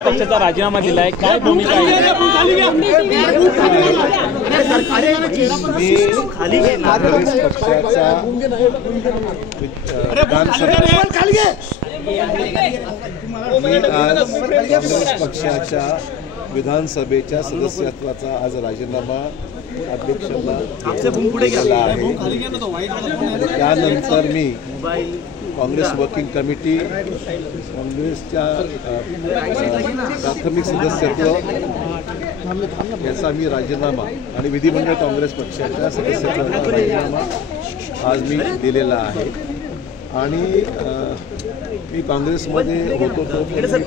पक्षाचा राजीनामा दिलाय, काय भूमिका आहे? काँग्रेस पक्षाच्या विधानसभेच्या सदस्यत्वाचा आज राजीनामा अध्यक्षांना दिला आहे। त्यानंतर मी काँग्रेस वर्किंग कमिटी, काँग्रेसच्या प्राथमिक सदस्यत्व याचा मी राजीनामा आणि विधिमंडळ काँग्रेस पक्षाच्या सदस्यत्वाचा राजीनामा आज मी दिलेला आहे। आणि मी काँग्रेसमध्ये होतो तो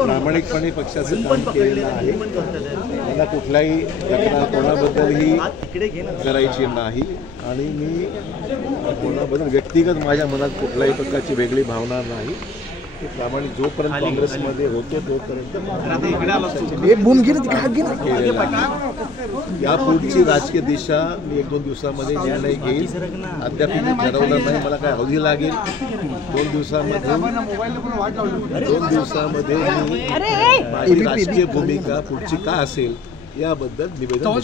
प्रामाणिकपणे पक्षाचं काम केलेलं आहे। मला कुठल्याही तक्रार कोणाबद्दलही करायची नाही आणि मी कोणाबद्दल व्यक्तिगत माझ्या मनात कुठल्याही प्रकारची वेगळी भावना नाही। प्रामाणिक जोपर्यंत काँग्रेसमध्ये होतो तोपर्यंत या पुढची राजकीय दिशा मी 1-2 दिवसामध्ये निर्णय घेईल। अद्याप मी ठरवलं नाही, मला काय अवधी लागेल। 2 दिवसामध्ये मी माझी राजकीय भूमिका पुढची काय असेल याबद्दल निवेदन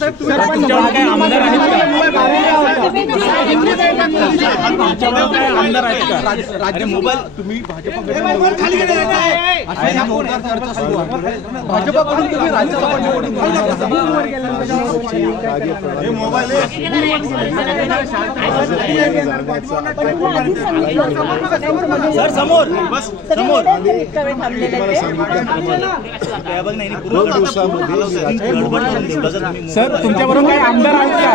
सर तुमच्याबरोबर काही आमदार आहेत का?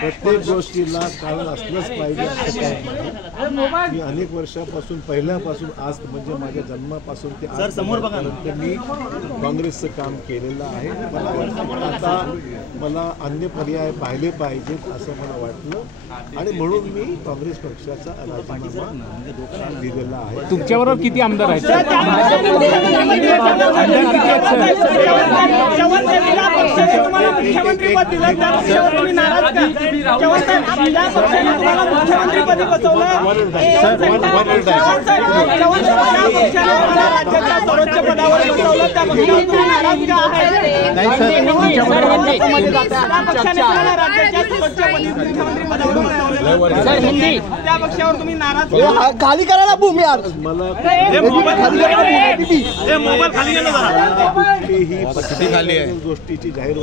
प्रत्येक गोष्टीला कारण असलंच पाहिजे असं काही नाही। मी अनेक वर्षापासून पहिल्यापासून आज म्हणजे माझ्या जन्मापासून ते आजपर्यंत मी काँग्रेसचं काम केलेलं आहे। आता मला अन्य पर्याय पाहिले पाहिजेत असं मला वाटलं आणि म्हणून मी काँग्रेस पक्षाचा राजीनामा दिलेला आहे। तुमच्याबरोबर किती आमदार आहेत? त्या पक्षावर तुम्ही नाराज खाली करायला भूमी मला गोष्टीची जाहीर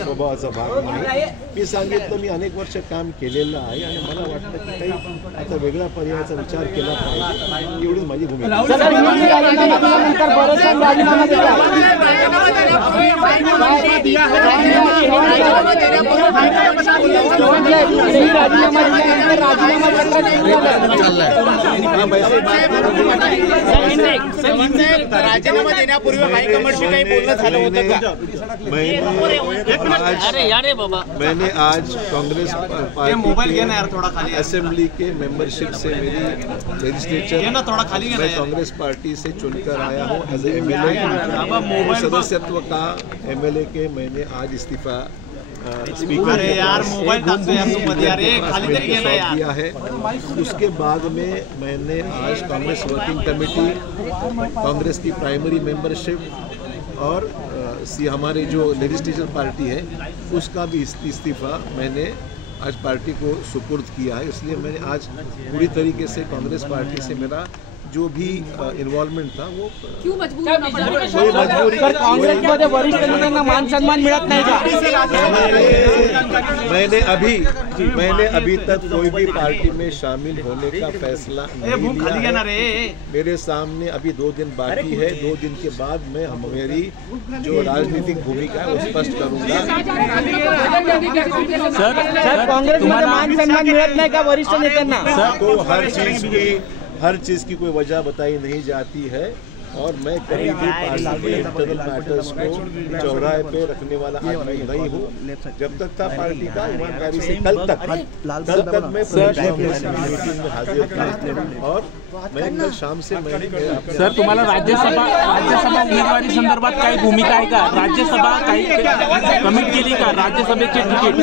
स्वभावाचा भाग नाही। मी सांगितलं मी अनेक वर्ष काम केलेलं आहे आणि मला वाटतं की काही आता वेगळ्या पर्यायाचा विचार केला पाहिजे, एवढी माझी भूमिका। राजीनामा देण्यापूर्वी हायकमांडशी काही बोलणं झालं होतं का? मैंने आज कांग्रेस पार्टी असेंबली के मेंबरशिप से मेरी लेजिस्लेचर मैं कांग्रेस पार्टी से चुनकर आया हूँ एज ए MLA। सदस्यत्व का MLA के मैंने आज इस्तीफा स्पीकर दिया है। उसके बाद में मैंने आज कांग्रेस वर्किंग कमेटी, कांग्रेस की प्राइमरी मेंबरशिप और हमारे जो लेजिस्लेचर पार्टी है उसका भी इस्तीफा मैंने आज पार्टी को सुपुर्द किया है। इसलिए मैंने आज पूरी तरीके से कांग्रेस पार्टी से मेरा जो भी इन्वॉल्वमेंट था वो क्यों मजबूर होना पड़ा? कोई मजबूरी काँग्रेसमध्ये वरिष्ठ नेत्यांना मान सन्मान मिळत नाही का? मैंने अभी तक कोई भी पार्टी में शामिल होने का फैसला नहीं लिया है। मेरे सामने अभी 2 दिन बाकी है। 2 दिन के बाद मैं मेरी जो राजनीतिक भूमिका है वो स्पष्ट करूंगा। सर काँग्रेसमध्ये मान सन्मान मिळत नाही का वरिष्ठ नेत्यांना? तो हर चीज की कोई वजह बताई नहीं जाती है। और मैं कभी भी पार्टी के इंटरनल मैटर्स को चौराहे पे रखने वाला आदमी नहीं हूँ। जब तक था पार्टी का ईमानदारी से कल तक मैं मीटिंग में हाजिर था और मैं कल शाम से सर तुम्हाला राज्यसभा उमेदवारी संदर्भात काही भूमिका आहे का? राज्यसभा काही कमिट केली का? राज्यसभेचे तिकीट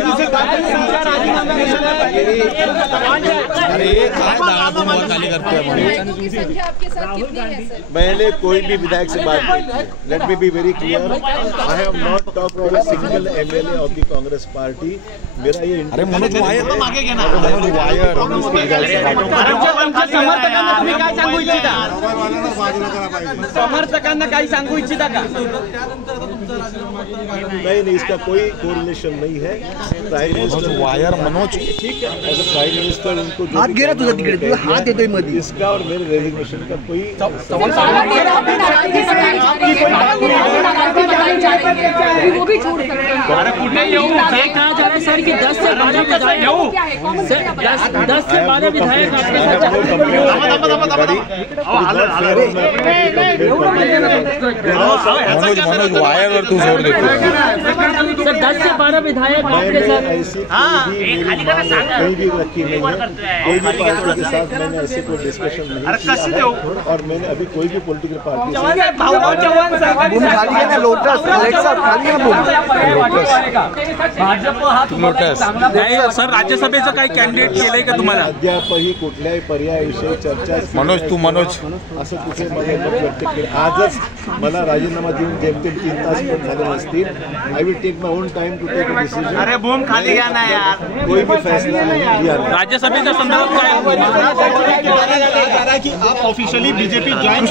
मैंने कोई भी विधायक से बात नहीं की। Let me be very clear, I have not talk to a single MLA of the Congress party. मेरा ये समर्थकांना काही सांगू इच्छिता का? नहीं, इसका कोई कोरिलेशन नहीं है। प्राइम मिनिस्टर वायर मनोज ठीक है, एज अ प्राइम मिनिस्टर उनको जो हाथ गिरा तुझा तिकडे, तुझा हाथ येतोय मध्ये, इसका और मेरे रेजिग्नेशन का कोई वो भी छोड़ सकते हैं। कहा जा रहा है सर कि 10 से 12 विधायक 10 से 12 विधायक आपके साथ मनोज वायर और तू जोड़ देते सर 10 से 12 विधायक आपके साथ ऐसी कोई भी रखी नहीं है। कोई भी पार्टी के साथ मैंने ऐसे कोई डिस्कशन नहीं किया है और मैंने अभी कोई भी पॉलिटिकल पार्टी सर राज्यसभेचं काही कॅन्डिडेट केलंय का तुम्हाला? अद्यापही कुठल्याही पर्यायाविषयी चर्चा मनोज असं कुठे मला मत व्यक्त केलं. आजच मला राजीनामा देऊन जेमतेम 3 तास पण झाले नसतील. I will take my own time to take a decision. अरे बूम खाली घ्या ना यार. कोई भी फैसला नहीं लिया. राज्यसभेच्या संदर्भात काय की आप ऑफिशियली बीजेपी ज्वाइन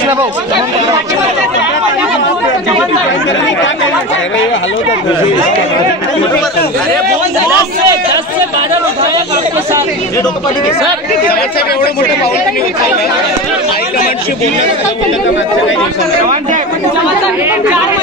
अरे 10 से 12 विधायक आपके साथ एवढं मोठं पाऊल तुम्ही उचललं हायकमांडशी बोलण्याचं काही दिवसांनी